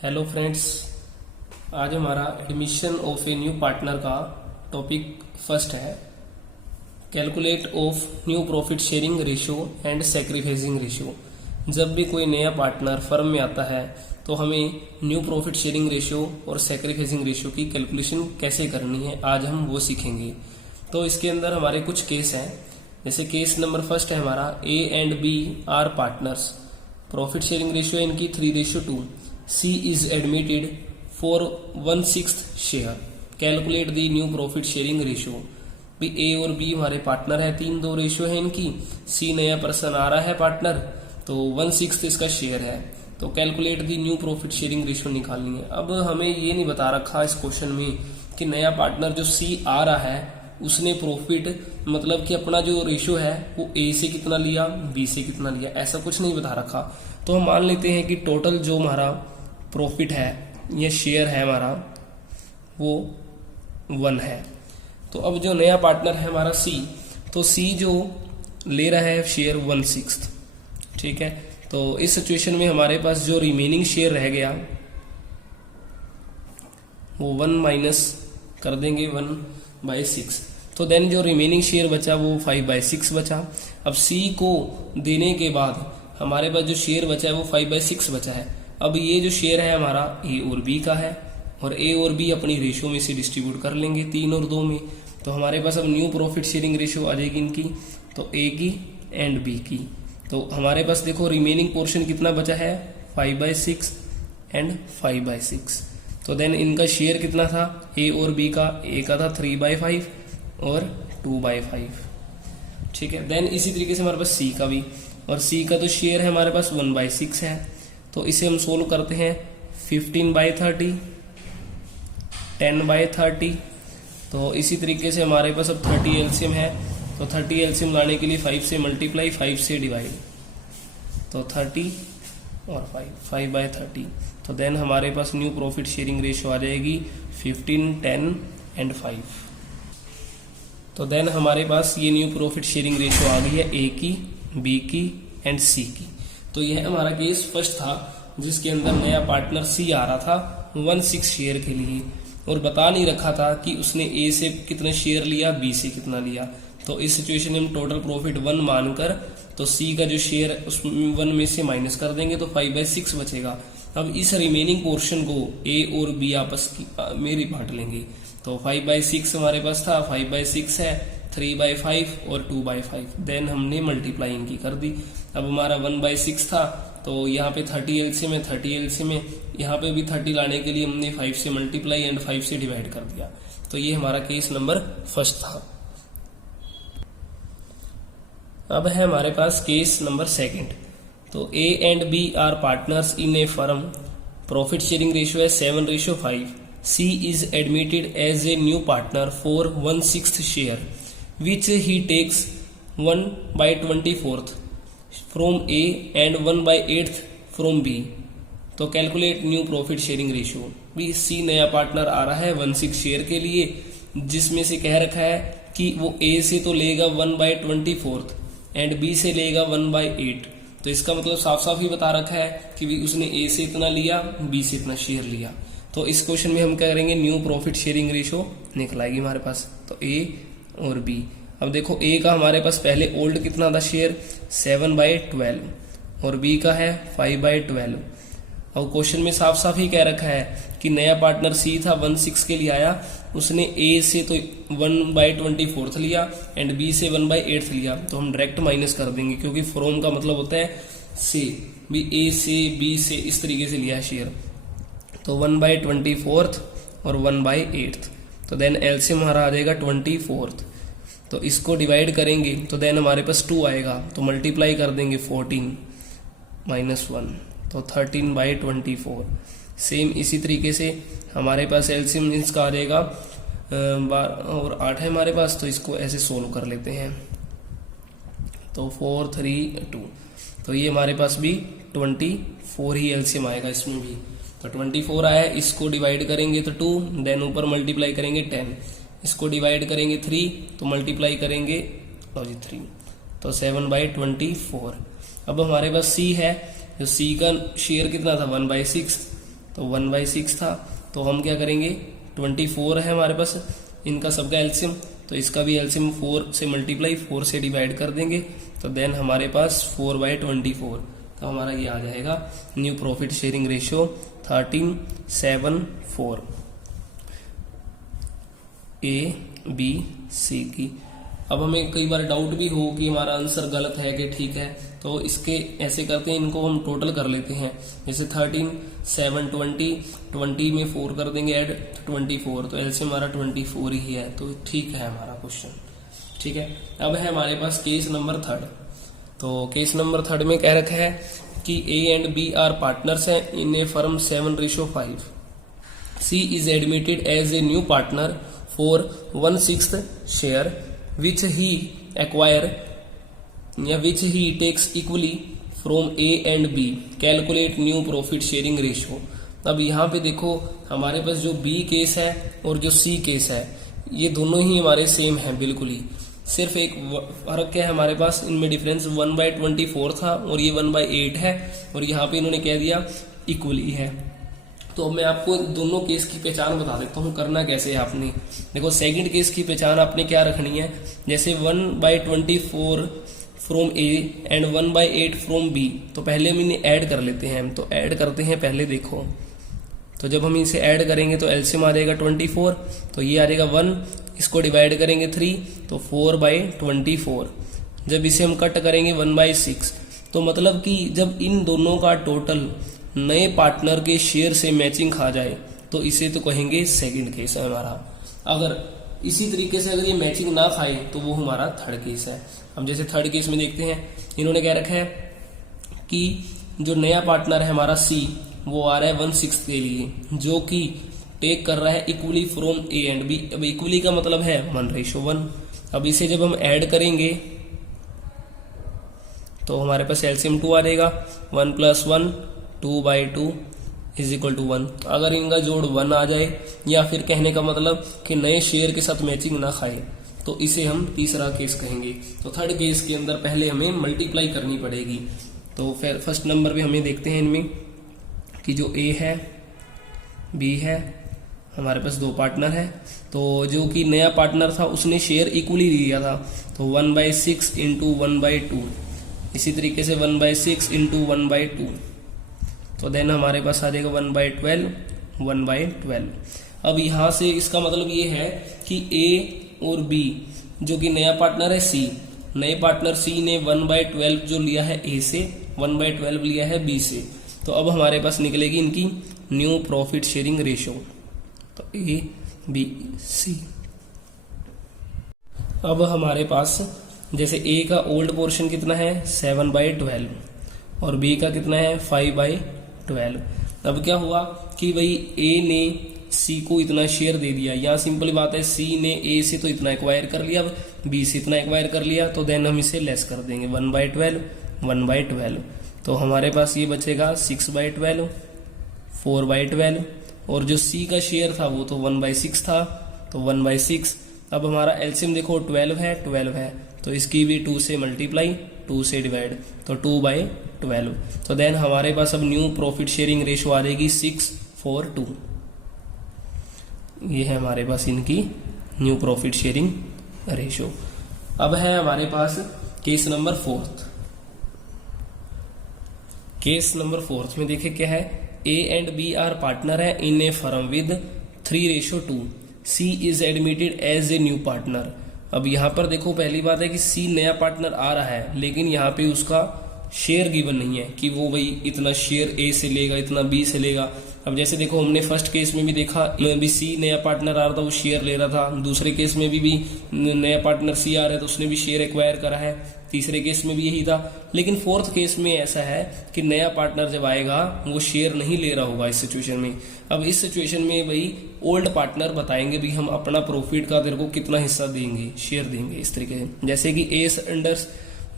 Hello friends, आज हमारा admission of A new partner का टॉपिक फर्स्ट है। Calculate of new profit sharing ratio and sacrificing ratio. जब भी कोई नया पार्टनर फर्म में आता है तो हमें न्यू प्रॉफिट शेयरिंग रेशियो और सैक्रिफाइसिंग रेशियो की कैलकुलेशन कैसे करनी है, आज हम वो सीखेंगे। तो इसके अंदर हमारे कुछ केस हैं। जैसे केस नंबर फर्स्ट है हमारा, A and B are partners, profit sharing ratio इनकी 3:2, C is admitted for 1/6 share, calculate the new profit sharing ratio. भी ए और बी हमारे पार्टनर है, 3-2 रेशियो है इनकी। सी नया पर्सन आ रहा है पार्टनर, तो 1/6 इसका शेयर है। तो calculate the new profit sharing ratio निकालनी है। अब हमें ये नहीं बता रखा इस क्वेश्चन में कि नया पार्टनर जो सी आ रहा है उसने प्रॉफिट मतलब कि अपना जो रेशियो है वो ए से कितना लिया, बी से कितना लिया, ऐसा कुछ नहीं बता रखा। तो हम मान लेते हैं कि टोटल जो हमारा प्रॉफिट है, ये शेयर है हमारा, वो 1 है। तो अब जो नया पार्टनर है हमारा सी, तो सी जो ले रहा है शेयर 1/6, ठीक है। तो इस सिचुएशन में हमारे पास जो रिमेनिंग शेयर रह गया वो 1 माइनस कर देंगे 1/6। तो देन जो रिमेनिंग शेयर बचा वो 5/6 बचा। अब सी को देने के बाद हमारे पास जो शेयर बचा है वो 5/6 बचा है। अब ये जो शेयर है हमारा ए और बी का है, और ए और बी अपनी रेशियो में से डिस्ट्रीब्यूट कर लेंगे 3 और 2 में। तो हमारे पास अब न्यू प्रॉफिट शेयरिंग रेशियो आ जाएगी इनकी, तो ए की एंड बी की। तो हमारे पास देखो रिमेनिंग पोर्शन कितना बचा है, 5/6 एंड 5/6। तो देन इनका शेयर कितना था ए और बी का, ए का था 3/5 और 2/5, ठीक है। देन इसी तरीके से हमारे पास सी का भी, और सी का तो शेयर है हमारे पास 1/6 है। तो इसे हम सोल्व करते हैं 15/30, 10/30। तो इसी तरीके से हमारे पास अब 30 एलसीएम है, तो 30 एलसीएम लाने के लिए 5 से मल्टीप्लाई, 5 से डिवाइड, तो 30 और 5/30। तो देन हमारे पास न्यू प्रॉफिट शेयरिंग रेशियो आ जाएगी 15, 10 एंड 5। तो देन हमारे पास ये न्यू प्रॉफिट शेयरिंग रेशियो आ गई है ए की, बी की एंड सी की। तो यह हमारा केस फर्स्ट था जिसके अंदर नया पार्टनर सी आ रहा था 1/6 शेयर के लिए, और बता नहीं रखा था कि उसने ए से कितने शेयर लिया, बी से कितना लिया। तो इस सिचुएशन में हम टोटल प्रॉफिट 1 मानकर तो सी का जो शेयर उस 1 में से माइनस कर देंगे तो 5/6 बचेगा। अब इस रिमेनिंग पोर्शन को ए और बी आपस में बांट लेंगे। तो 5/6 हमारे पास था, 5/6 है, 3/5 और 2/5। देन हमने मल्टीप्लाई इनकी कर दी। अब हमारा 1/6 था, तो यहाँ पे 30 एलसीएम है, 30 एलसीएम है, यहाँ पे भी 30 लाने के लिए हमने 5 से मल्टीप्लाई एंड 5 से डिवाइड कर दिया। तो ये हमारा केस नंबर फर्स्ट था। अब है हमारे पास केस नंबर सेकंड। तो A and B are partners in a firm, profit sharing ratio है 7:5। C is admitted as a new partner for 1/6 share which he takes 1/24 from A and 1/8 from B। तो calculate new profit sharing ratio. भी सी नया partner आ रहा है 1/6 share के लिए, जिसमें से कह रखा है कि वो A से तो लेगा 1/24 एंड B से लेगा 1/8। तो इसका मतलब साफ साफ ही बता रखा है कि उसने A से इतना लिया, B से इतना शेयर लिया। तो इस क्वेश्चन में हम क्या करेंगे, न्यू प्रॉफिट शेयरिंग रेशियो निकल आएगी हमारे पास। तो A और बी, अब देखो ए का हमारे पास पहले ओल्ड कितना था शेयर, 7/12, और बी का है 5/12। और क्वेश्चन में साफ साफ ही कह रखा है कि नया पार्टनर सी था 1/6 के लिए आया, उसने ए से तो 1/24 लिया एंड बी से 1/8 लिया। तो हम डायरेक्ट माइनस कर देंगे, क्योंकि फ्रॉम का मतलब होता है से, भी ए से बी से इस तरीके से लिया शेयर। तो 1/24 और 1/8। तो देन एलसीएम हमारा आ जाएगा 24। तो इसको डिवाइड करेंगे तो देन हमारे पास 2 आएगा, तो मल्टीप्लाई कर देंगे 14 माइनस 1, तो 13/24। सेम इसी तरीके से हमारे पास एलसीएम इसका आ जाएगा और 8 है हमारे पास, तो इसको ऐसे सोल्व कर लेते हैं। तो 4, 3, 2, तो ये हमारे पास भी 24 ही एलसीएम आएगा इसमें भी। तो 24 आया है, इसको डिवाइड करेंगे तो 2, देन ऊपर मल्टीप्लाई करेंगे 10, इसको डिवाइड करेंगे 3, तो मल्टीप्लाई करेंगे 3, तो 7/24। अब हमारे पास सी है, जो सी का शेयर कितना था 1/6, तो 1/6 था, तो हम क्या करेंगे 24 है हमारे पास इनका सबका एलसीएम, तो इसका भी एलसीएम 4 से मल्टीप्लाई 4 से डिवाइड कर देंगे, तो देन हमारे पास 4/24, तो हमारा ये आ जाएगा new profit sharing ratio 13/7/4 A B C की। अब हमें कई बार डाउट भी हो कि हमारा आंसर गलत है कि ठीक है, तो इसके ऐसे करते हैं, इनको हम टोटल कर लेते हैं। जैसे 13 7 20 में 4 कर देंगे ऐड 24, तो एलसीएम हमारा 24 ही है, तो ठीक है हमारा क्वेश्चन। ठीक है, अब है हमारे पास केस नंबर 3। तो केस नंबर 3 में कह रखा है कि A and B are partners हैं in a firm 7:5। C is admitted as a new partner for 1/6 share which he acquire या which he takes equally from A and B. Calculate new profit sharing ratio. अब यहाँ पे देखो हमारे पास जो B case है और जो C केस है ये दोनों ही हमारे सेम हैं बिल्कुल ही, सिर्फ एक फर्क क्या है हमारे पास इनमें डिफरेंस 1/24 था और ये 1/8 है, और यहाँ पे इन्होंने कह दिया इक्वली है। तो मैं आपको दोनों केस की पहचान बता देता हूँ, करना कैसे है आपने। देखो सेकंड केस की पहचान आपने क्या रखनी है, जैसे 1/24 from A and 1/8 from B, तो पहले हम इन्हें ऐड कर लेते हैं। तो ऐड करते हैं पहले, देखो तो जब हम इसे ऐड करेंगे तो एलसीएम आ जाएगा 24, तो ये आ जाएगा 1, इसको डिवाइड करेंगे 3, तो 4/24। जब इसे हम कट करेंगे 1/6, तो मतलब कि जब इन दोनों का टोटल नए पार्टनर के शेयर से मैचिंग खा जाए तो इसे तो कहेंगे सेकंड केस है हमारा। अगर इसी तरीके से अगर ये मैचिंग ना खाए तो वो हमारा थर्ड केस है। अब जैसे थर्ड केस में देखते हैं, इन्होंने क्या रखा है कि जो नया पार्टनर है हमारा सी, वो आ रहा है 1/6 के लिए, जो कि टेक कर रहा है equally from A and B. अब इक्वली का मतलब है 1:1। अब इसे जब हम ऐड करेंगे तो हमारे पास एलसीएम 2 आ जाएगा, 1 + 1 2/2 = 1। अगर इनका जोड़ 1 आ जाए, या फिर कहने का मतलब कि नए शेयर के साथ मैचिंग ना खाए, तो इसे हम तीसरा केस कहेंगे। तो थर्ड केस के अंदर पहले हमें मल्टीप्लाई करनी पड़ेगी। तो फिर फर्स्ट नंबर पे हमें देखते हैं इनमें कि जो ए है बी है, हमारे पास 2 पार्टनर है, तो जो कि नया पार्टनर था उसने शेयर इक्वली लिया था, तो 1/6 × 1/2, इसी तरीके से 1/6 × 1/2, तो देन हमारे पास आ जाएगा 1/12। अब यहाँ से इसका मतलब ये है कि ए और बी, जो कि नया पार्टनर है सी, नए पार्टनर सी ने 1/12 जो लिया है ए से, 1/12 लिया है बी से, तो अब हमारे पास निकलेगी इनकी न्यू प्रॉफिट शेयरिंग रेशियो, तो ए बी सी। अब हमारे पास जैसे ए का ओल्ड पोर्शन कितना है 7/12 और बी का कितना है 5/12। अब क्या हुआ कि भाई ए ने सी को इतना शेयर दे दिया, या सिंपल बात है सी ने ए से तो इतना एक्वायर कर लिया, अब बी से इतना एक्वायर कर लिया, तो देन हम इसे लेस कर देंगे 1/12 तो हमारे पास ये बचेगा 6/12 4/12, और जो सी का शेयर था वो तो 1/6 था, तो 1/6। अब हमारा एलसीएम देखो 12 है, तो इसकी भी 2 से मल्टीप्लाई 2 से डिवाइड, तो 2/12। तो देन हमारे पास अब न्यू प्रॉफिट शेयरिंग रेशियो आ जाएगी 6/2। ये है हमारे पास इनकी न्यू प्रॉफिट शेयरिंग रेशियो। अब है हमारे पास केस नंबर 4। केस नंबर 4 में देखिए क्या है, A and B are partner है in a firm with 3:2। C is admitted as a new partner. अब यहाँ पर देखो पहली बात है कि सी नया पार्टनर आ रहा है, लेकिन यहाँ पे उसका शेयर गिवन नहीं है कि वो भाई इतना शेयर ए से लेगा, इतना बी से लेगा। अब जैसे देखो हमने फर्स्ट केस में भी देखा, भी सी नया पार्टनर आ रहा था, वो शेयर ले रहा था। दूसरे केस में भी नया पार्टनर सी आ रहा है तो उसने भी शेयर एक्वायर करा है। तीसरे केस में भी यही था, लेकिन फोर्थ केस में ऐसा है कि नया पार्टनर जब आएगा वो शेयर नहीं ले रहा होगा इस सिचुएशन में। अब इस सिचुएशन में भाई ओल्ड पार्टनर बताएंगे भी हम अपना प्रॉफिट का तेरे को कितना हिस्सा देंगे, शेयर देंगे इस तरीके से। जैसे कि A surrenders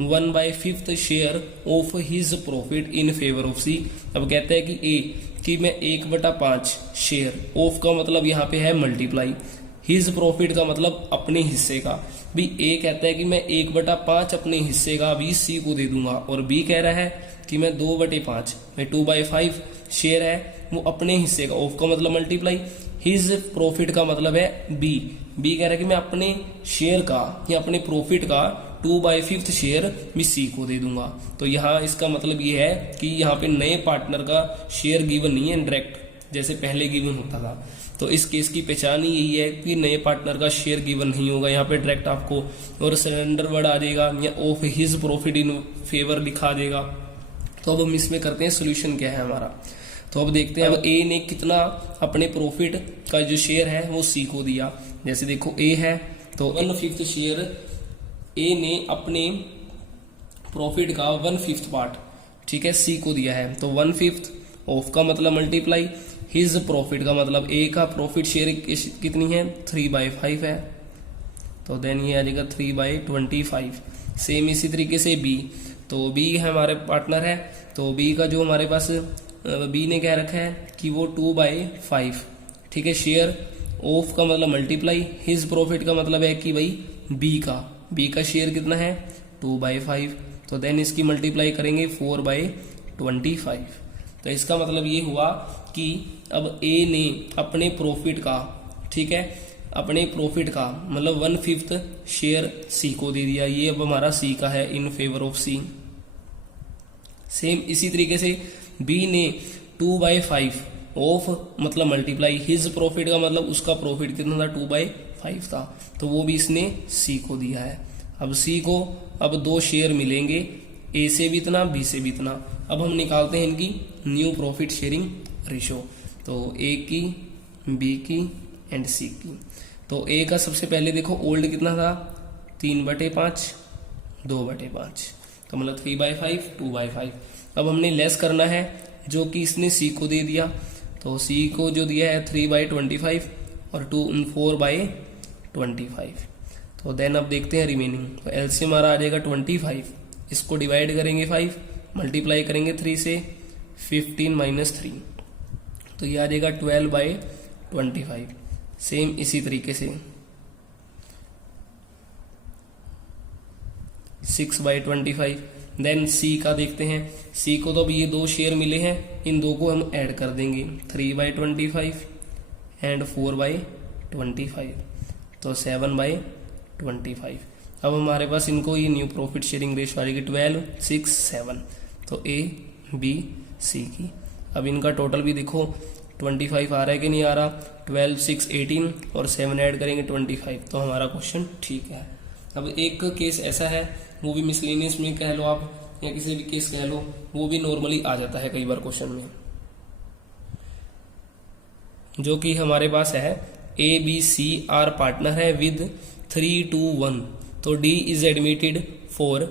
1/5 share of his profit in favour of C. अब कहता है कि ए कि मैं 1/5 शेयर, ऑफ का मतलब यहाँ पे है मल्टीप्लाई, हिज प्रॉफिट का मतलब अपने हिस्से का। भी ए कहता है कि मैं 1/5 अपने हिस्से का भी सी को दे दूंगा, और बी कह रहा है कि मैं 2/5 मैं 2/5 शेयर है वो अपने हिस्से का, ऑफ का मतलब मल्टीप्लाई, हिज प्रॉफिट का मतलब है बी कह रहा है कि मैं अपने शेयर का या अपने प्रॉफिट का 2/5 शेयर मैं सी को दे दूंगा। तो यहाँ इसका मतलब ये है कि यहाँ पे नए पार्टनर का शेयर गिवन नहीं है डायरेक्ट, जैसे पहले गिवन होता था। तो इस केस की पहचान ही यही है कि नए पार्टनर का शेयर गिवन नहीं होगा, यहाँ पे डायरेक्ट आपको और सरेंडर वर्ड आ जाएगा या of his profit in favour लिखा देगा। तो अब हम इसमें करते हैं सोल्यूशन क्या है हमारा। तो अब देखते हैं अब ए ने कितना अपने प्रॉफिट का जो शेयर है वो सी को दिया। जैसे देखो ए है तो 1/5 शेयर ए ने अपने प्रॉफिट का 1/5 पार्ट, ठीक है, सी को दिया है। तो 1/5 ऑफ का मतलब मल्टीप्लाई, हिज प्रॉफिट का मतलब ए का प्रॉफिट शेयर कितनी है 3/5 है, तो देन ये आ जाएगा 3/25। सेम इसी तरीके से बी, तो बी है हमारे पार्टनर है, तो बी का जो हमारे पास बी ने क्या रखा है कि वो 2/5, ठीक है, शेयर ऑफ का मतलब मल्टीप्लाई, हिज प्रॉफिट का मतलब है कि भाई बी का शेयर कितना है 2/5, तो देन इसकी मल्टीप्लाई करेंगे 4/25। तो इसका मतलब ये हुआ कि अब ए ने अपने प्रॉफिट का, ठीक है, अपने प्रॉफिट का मतलब 1/5 शेयर सी को दे दिया, ये अब हमारा सी का है in favour of C. Same इसी तरीके से बी ने 2/5 ऑफ मतलब मल्टीप्लाई, हिज प्रॉफिट का मतलब उसका प्रॉफिट कितना था 2/5 था, तो वो भी इसने सी को दिया है। अब सी को अब 2 शेयर मिलेंगे, ए से भी इतना बी से भी इतना। अब हम निकालते हैं इनकी न्यू प्रॉफिट शेयरिंग रेशो, तो ए की, बी की एंड सी की। तो ए का सबसे पहले देखो ओल्ड कितना था 3/5, 2/5, तो मतलब 3/5, 2/5। अब हमने लेस करना है जो कि इसने सी को दे दिया, तो सी को जो दिया है 3/25 और 4/25। तो देन अब देखते हैं रिमेनिंग, तो एलसीएम हमारा आ जाएगा 25, इसको डिवाइड करेंगे 5, मल्टीप्लाई करेंगे 3 से, 15 - 3, तो ये आ जाएगा 12/25। सेम इसी तरीके से 6/25। देन सी का देखते हैं, सी को तो अभी ये 2 शेयर मिले हैं, इन 2 को हम ऐड कर देंगे 3/25 एंड 4/25, तो 7/25। अब हमारे पास इनको ये न्यू प्रॉफिट शेयरिंग रेशो आ जाएगी 12, 6, 7, तो ए बी सी की। अब इनका टोटल भी देखो 25 आ रहा है कि नहीं आ रहा, 12, 6, 18 और 7 ऐड करेंगे 25, तो हमारा क्वेश्चन ठीक है। अब एक केस ऐसा है, वो भी मिसलेनियस में कह लो आप या किसी भी केस कह लो, वो भी नॉर्मली आ जाता है कई बार क्वेश्चन में, जो कि हमारे पास है A B C are partner है विद 3 to 1, तो D is admitted for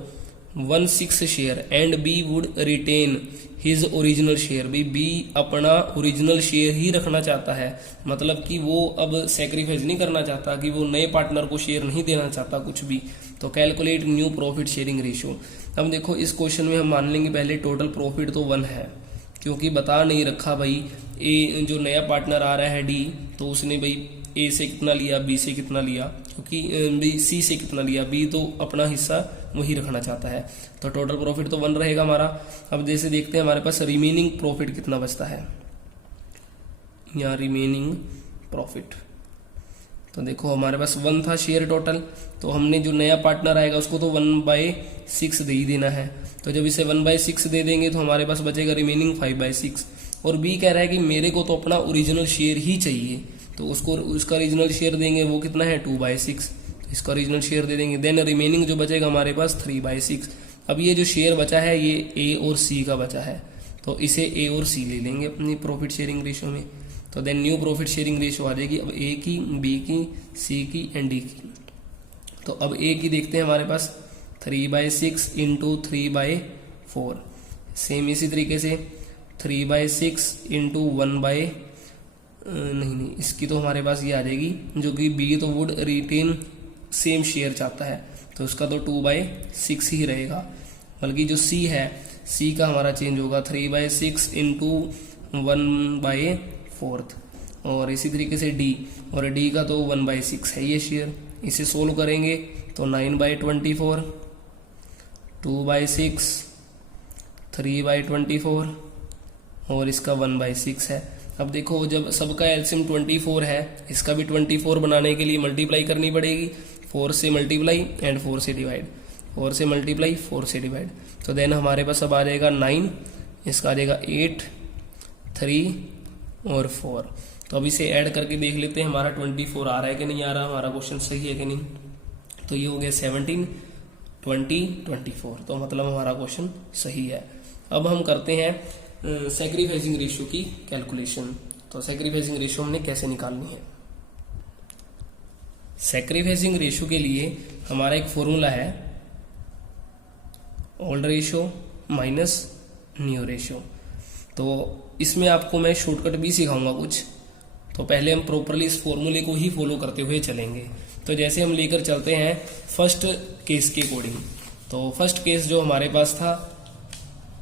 1/6 share and B would retain his original share. B अपना ओरिजिनल शेयर ही रखना चाहता है, मतलब कि वो अब सेक्रीफाइस नहीं करना चाहता, कि वो नए पार्टनर को शेयर नहीं देना चाहता कुछ भी। तो calculate new profit sharing ratio. अब देखो इस क्वेश्चन में हम मान लेंगे पहले टोटल प्रॉफिट तो 1 है, क्योंकि बता नहीं रखा भाई ए जो नया पार्टनर आ रहा है डी, तो उसने भाई ए से कितना लिया बी से कितना लिया, क्योंकि सी से कितना लिया, बी तो अपना हिस्सा वही रखना चाहता है, तो टोटल प्रॉफिट तो 1 रहेगा हमारा। अब जैसे देखते हैं हमारे पास रिमेनिंग प्रॉफिट कितना बचता है, या रिमेनिंग प्रॉफिट, तो देखो हमारे पास 1 था शेयर टोटल, तो हमने जो नया पार्टनर आएगा उसको तो 1/6 दे ही देना है, तो जब इसे 1/6 दे देंगे तो हमारे पास बचेगा रिमेनिंग 5/6। और बी कह रहा है कि मेरे को तो अपना ओरिजिनल शेयर ही चाहिए, तो उसको उसका ओरिजिनल शेयर देंगे, वो कितना है 2/6, तो इसका ओरिजिनल शेयर दे देंगे। देन रिमेनिंग जो बचेगा हमारे पास 3/6। अब ये जो शेयर बचा है ये ए और सी का बचा है, तो इसे ए और सी ले लेंगे अपनी प्रॉफिट शेयरिंग रेशियो में, तो then new profit sharing ratio आ जाएगी अब ए की, बी की, सी की एंड डी की। तो अब ए की देखते हैं हमारे पास 3/6 इंटू 3/4, सेम इसी तरीके से 3/6 इंटू 1 नहीं इसकी तो हमारे पास ये आ जाएगी, जो कि बी तो वुड रिटेन सेम शेयर चाहता है, तो उसका तो 2/6 ही रहेगा, बल्कि जो सी है सी का हमारा चेंज होगा 3/6 इंटू 1/4, और इसी तरीके से डी, और डी का तो 1/6 है ये शेयर। इसे सोल्व करेंगे तो 9/24, 2/6, 3/24 और इसका 1/6 है। अब देखो जब सबका एलसीएम 24 है, इसका भी 24 बनाने के लिए मल्टीप्लाई करनी पड़ेगी, 4 से मल्टीप्लाई एंड 4 से डिवाइड, 4 से मल्टीप्लाई 4 से डिवाइड। तो देन हमारे पास अब आ जाएगा 9, इसका आ जाएगा 8, 3 और 4। तो अब इसे ऐड करके देख लेते हैं हमारा 24 आ रहा है कि नहीं आ रहा, हमारा क्वेश्चन सही है कि नहीं। तो ये हो गया 17, 20, 24, तो मतलब हमारा क्वेश्चन सही है। अब हम करते हैं सैक्रिफाइसिंग रेशियो की कैलकुलेशन। तो सैक्रिफाइसिंग रेशियो हमने कैसे निकालनी है। सैक्रिफाइसिंग रेशियो के लिए हमारा एक फॉर्मूला है, old ratio minus new ratio. तो इसमें आपको मैं शॉर्टकट भी सिखाऊंगा कुछ, तो पहले हम प्रॉपरली इस फॉर्मूले को ही फॉलो करते हुए चलेंगे। तो जैसे हम लेकर चलते हैं फर्स्ट केस के अकॉर्डिंग। तो फर्स्ट केस जो हमारे पास था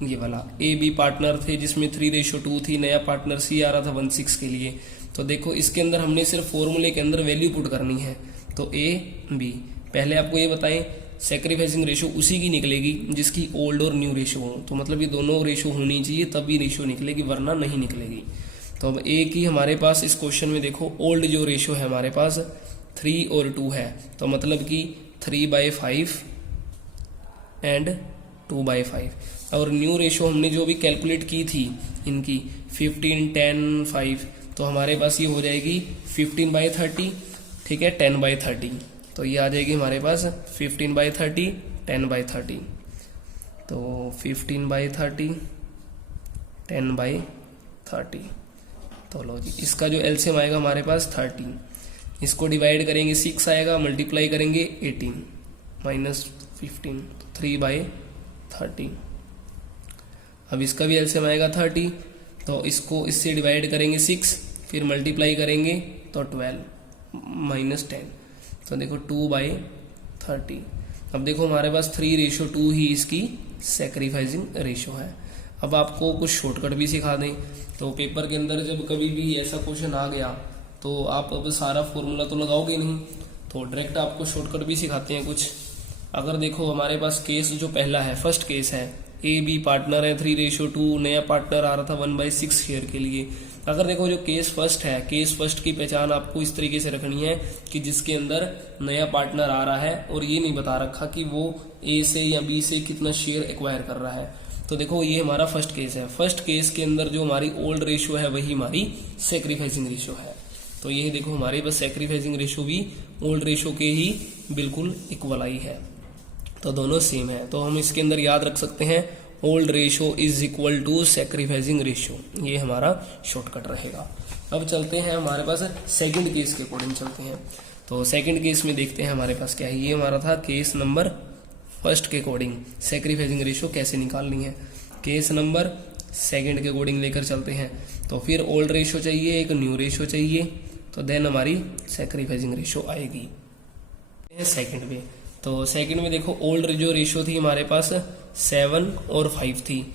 ये वाला, ए बी पार्टनर थे जिसमें 3:2 थी, नया पार्टनर सी आ रहा था 1/6 के लिए। तो देखो इसके अंदर हमने सिर्फ फॉर्मूले के अंदर वैल्यू पुट करनी है। तो ए बी, पहले आपको ये बताएं सैक्रिफाइसिंग रेशियो उसी की निकलेगी जिसकी ओल्ड और न्यू रेशियो हो। तो मतलब ये दोनों रेशियो होनी चाहिए तभी रेशियो निकलेगी, वरना नहीं निकलेगी। तो अब ए की हमारे पास इस क्वेश्चन में देखो ओल्ड जो रेशियो है हमारे पास 3 और 2 है, तो मतलब कि 3/5 एंड 2/5। और न्यू रेशियो हमने जो भी कैलकुलेट की थी इनकी 15, 10, 5, तो हमारे पास ये हो जाएगी 15/30, ठीक है, 10/30। तो ये आ जाएगी हमारे पास 15/30, 10/30। तो 15/30, 10/30। तो लो जी, इसका जो एलसीएम आएगा हमारे पास 13, इसको डिवाइड करेंगे 6 आएगा, मल्टीप्लाई करेंगे 18 माइनस 15, 3/30। अब इसका भी एलसीएम आएगा 30, तो इसको इससे डिवाइड करेंगे 6, फिर मल्टीप्लाई करेंगे तो 12 माइनस 10। तो देखो 2/30। अब देखो हमारे पास 3:2 ही इसकी सैक्रिफाइसिंग रेशियो है। अब आपको कुछ शॉर्टकट भी सिखा दें। तो पेपर के अंदर जब कभी भी ऐसा क्वेश्चन आ गया तो आप अब सारा फॉर्मूला तो लगाओगे नहीं, तो डायरेक्ट आपको शॉर्टकट भी सिखाते हैं कुछ। अगर देखो हमारे पास केस जो पहला है, फर्स्ट केस है, ए बी पार्टनर है 3:2, नया पार्टनर आ रहा था 1/6 शेयर के लिए। अगर देखो जो केस फर्स्ट है, केस फर्स्ट की पहचान आपको इस तरीके से रखनी है कि जिसके अंदर नया पार्टनर आ रहा है और ये नहीं बता रखा कि वो ए से या बी से कितना शेयर एक्वायर कर रहा है। तो देखो ये हमारा फर्स्ट केस है। फर्स्ट केस के अंदर जो हमारी ओल्ड रेशियो है वही हमारी सैक्रिफाइसिंग रेशियो है। तो ये देखो हमारे पास सैक्रिफाइसिंग रेशियो भी ओल्ड रेशियो के ही बिल्कुल इक्वल आई है, तो दोनों सेम है। तो हम इसके अंदर याद रख सकते हैं old ratio is equal to sacrificing ratio, ये हमारा शॉर्टकट रहेगा। अब चलते हैं हमारे पास सेकंड केस के अकॉर्डिंग चलते हैं। तो सेकंड केस में देखते हैं हमारे पास क्या है। ये हमारा था केस नंबर फर्स्ट के अकॉर्डिंग सैक्रिफाइसिंग रेशियो कैसे निकालनी है। केस नंबर सेकंड के अकॉर्डिंग लेकर चलते हैं। तो फिर ओल्ड रेशियो चाहिए, एक न्यू रेशियो चाहिए, तो देन हमारी सैक्रिफाइसिंग रेशियो आएगी सेकंड में। तो सेकंड में देखो ओल्ड जो रेशियो थी हमारे पास 7 और 5 थी,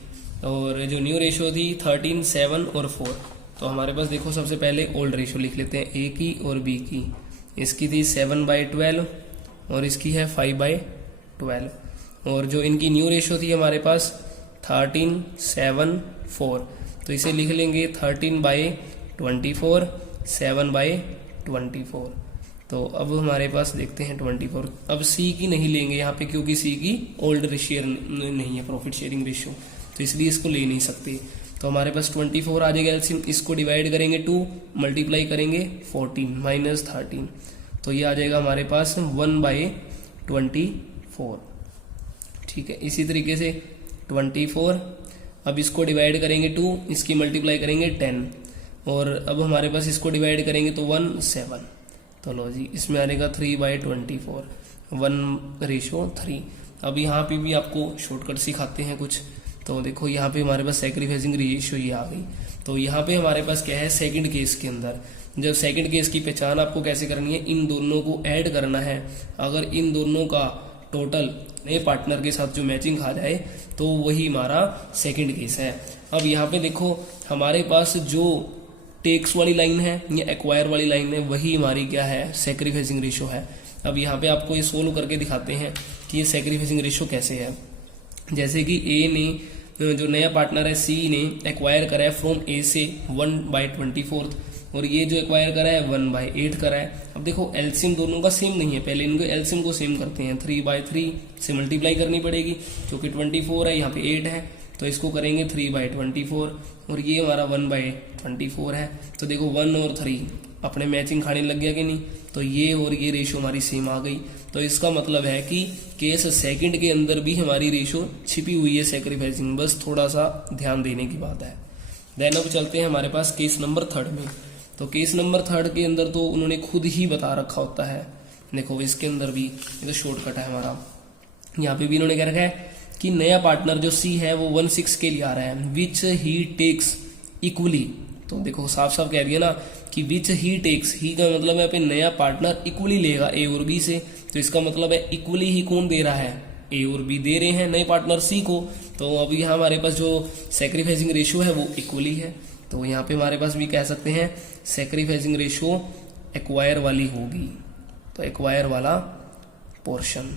और जो न्यू रेशियो थी 13, 7 और 4। तो हमारे पास देखो सबसे पहले ओल्ड रेशियो लिख लेते हैं, ए की और बी की। इसकी थी 7/12 और इसकी है 5/12। और जो इनकी न्यू रेशियो थी हमारे पास 13, 7, 4, तो इसे लिख लेंगे 13/24, 7/24। तो अब हमारे पास देखते हैं 24। अब सी की नहीं लेंगे यहाँ पे क्योंकि सी की ओल्ड शेयर नहीं है, प्रॉफिट शेयरिंग रेशियो, तो इसलिए इसको ले नहीं सकते। तो हमारे पास 24 आ जाएगा एलसीएम, इसको डिवाइड करेंगे 2, मल्टीप्लाई करेंगे 14 माइनस 13, तो ये आ जाएगा हमारे पास 1/24। ठीक है, इसी तरीके से 24, अब इसको डिवाइड करेंगे 2, इसकी मल्टीप्लाई करेंगे 10, और अब हमारे पास इसको डिवाइड करेंगे तो 1, 7। तो लो जी, इसमें आ जाएगा 3/24, 1:3। अब यहाँ पे भी आपको शॉर्टकट सिखाते हैं कुछ। तो देखो यहाँ पे हमारे पास सैक्रिफाइसिंग रेशियो ये आ गई। तो यहाँ पे हमारे पास क्या है, सेकंड केस के अंदर जब सेकंड केस की पहचान आपको कैसे करनी है, इन दोनों को ऐड करना है। अगर इन दोनों का टोटल नए पार्टनर के साथ जो मैचिंग खा जाए तो वही हमारा सेकंड केस है। अब यहाँ पे देखो हमारे पास जो टेक्स वाली लाइन है या एक्वायर वाली लाइन है वही हमारी क्या है, सैक्रिफाइसिंग रेशियो है। अब यहाँ पे आपको ये सोल्व करके दिखाते हैं कि ये सैक्रिफाइसिंग रेशियो कैसे है। जैसे कि ए ने जो नया पार्टनर है सी ने एक्वायर करा है फ्रॉम ए से 1/24 और ये जो एक्वायर करा है 1/8 करा है। अब देखो एलसीएम दोनों का सेम नहीं है, पहले इनको एलसीएम को सेम करते हैं। 3/3 से मल्टीप्लाई करनी पड़ेगी क्योंकि 24 है, यहाँ पे 8 है, तो इसको करेंगे 3/24 और ये हमारा 1/24 है। तो देखो 1 और 3 अपने मैचिंग खाने लग गया कि नहीं, तो ये और ये रेशो हमारी सेम आ गई। तो इसका मतलब है कि केस सेकंड के अंदर भी हमारी रेशो छिपी हुई है सैक्रिफाइसिंग, बस थोड़ा सा ध्यान देने की बात है। देन अब चलते हैं हमारे पास केस नंबर 3 में। तो केस नंबर 3 के अंदर तो उन्होंने खुद ही बता रखा होता है। देखो इसके अंदर भी ये तो शॉर्टकट है हमारा, यहाँ पे भी इन्होंने कह रखा है कि नया पार्टनर जो सी है वो 1/6 के लिए आ रहा है, विच ही टेक्स इक्वली। तो देखो साफ साफ कह दिया ना कि विच ही टेक्स, ही का मतलब है पे नया पार्टनर इक्वली लेगा ए और बी से। तो इसका मतलब है इक्वली ही कौन दे रहा है, ए और बी दे रहे हैं नए पार्टनर सी को। तो अब यहाँ हमारे पास जो सैक्रिफाइसिंग रेशियो है वो इक्वली है, तो यहाँ पे हमारे पास भी कह सकते हैं सैक्रिफाइसिंग रेशियो एक्वायर वाली होगी, तो एक्वायर वाला पोर्शन।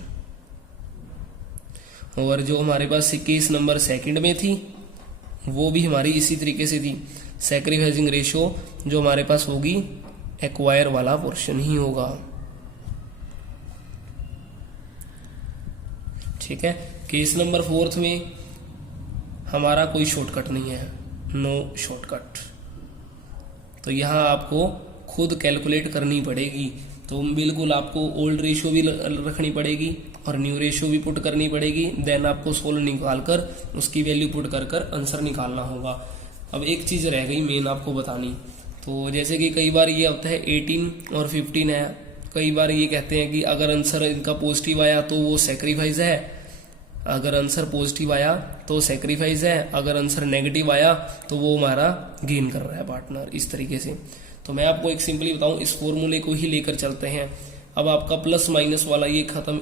और जो हमारे पास केस नंबर 2 में थी वो भी हमारी इसी तरीके से थी, सैक्रिफाइसिंग रेशियो जो हमारे पास होगी एक्वायर वाला पोर्शन ही होगा। ठीक है, केस नंबर 4 में हमारा कोई शॉर्टकट नहीं है, नो शॉर्टकट। तो यहां आपको खुद कैलकुलेट करनी पड़ेगी, तो बिल्कुल आपको ओल्ड रेशियो भी रखनी पड़ेगी और न्यू रेशियो भी पुट करनी पड़ेगी। देन आपको सोल्व निकाल कर उसकी वैल्यू पुट कर कर आंसर निकालना होगा। अब एक चीज रह गई मेन आपको बतानी, तो जैसे कि कई बार ये होता है 18 और 15 है, कई बार ये कहते हैं कि अगर आंसर इनका पॉजिटिव आया तो वो सैक्रिफाइस है, अगर आंसर पॉजिटिव आया तो सैक्रिफाइस है, अगर आंसर नेगेटिव आया तो वो हमारा गेन कर रहा है पार्टनर, इस तरीके से। तो मैं आपको एक सिंपली बताऊं, इस फॉर्मूले को ही लेकर चलते हैं। अब आपका प्लस माइनस वाला ये खत्म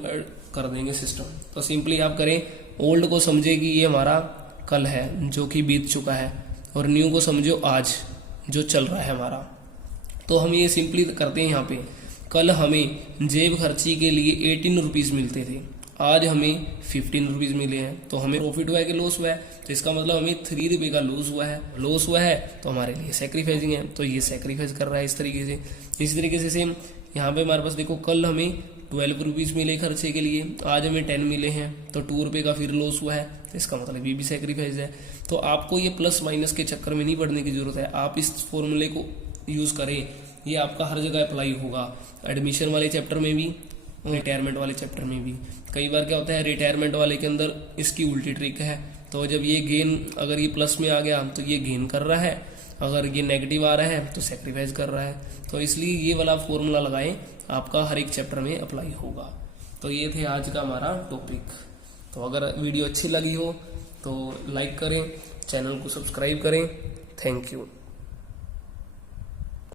कर देंगे सिस्टम। तो सिंपली आप करें, ओल्ड को समझे कि ये हमारा कल है जो कि बीत चुका है, और न्यू को समझो आज जो चल रहा है हमारा। तो हम ये सिंपली करते हैं, यहाँ पे कल हमें जेब खर्ची के लिए 18 रुपीज मिलते थे, आज हमें 15 रुपीज मिले हैं। तो हमें प्रॉफिट हुआ है कि लॉस हुआ है, तो इसका मतलब हमें 3 रुपए का लॉस हुआ है। लॉस हुआ है तो हमारे लिए सैक्रिफाइसिंग है, तो ये सैक्रिफाइस कर रहा है इस तरीके से। इसी तरीके से सेम यहाँ पे हमारे पास देखो, कल हमें 12 रुपीज मिले खर्चे के लिए, आज हमें 10 मिले हैं, तो 2 रुपए का फिर लॉस हुआ है, तो इसका मतलब ये भी सैक्रिफाइस है। तो आपको ये प्लस माइनस के चक्कर में नहीं पड़ने की जरूरत है, आप इस फॉर्मूले को यूज करें, ये आपका हर जगह अप्लाई होगा, एडमिशन वाले चैप्टर में भी, रिटायरमेंट वाले चैप्टर में भी। कई बार क्या होता है रिटायरमेंट वाले के अंदर इसकी उल्टी ट्रिक है, तो जब ये गेन अगर ये प्लस में आ गया तो ये गेन कर रहा है, अगर ये नेगेटिव आ रहा है तो सैक्रिफाइस कर रहा है। तो इसलिए ये वाला फॉर्मूला लगाएं, आपका हर एक चैप्टर में अप्लाई होगा। तो ये थे आज का हमारा टॉपिक। तो अगर वीडियो अच्छी लगी हो तो लाइक करें, चैनल को सब्सक्राइब करें। Thank you.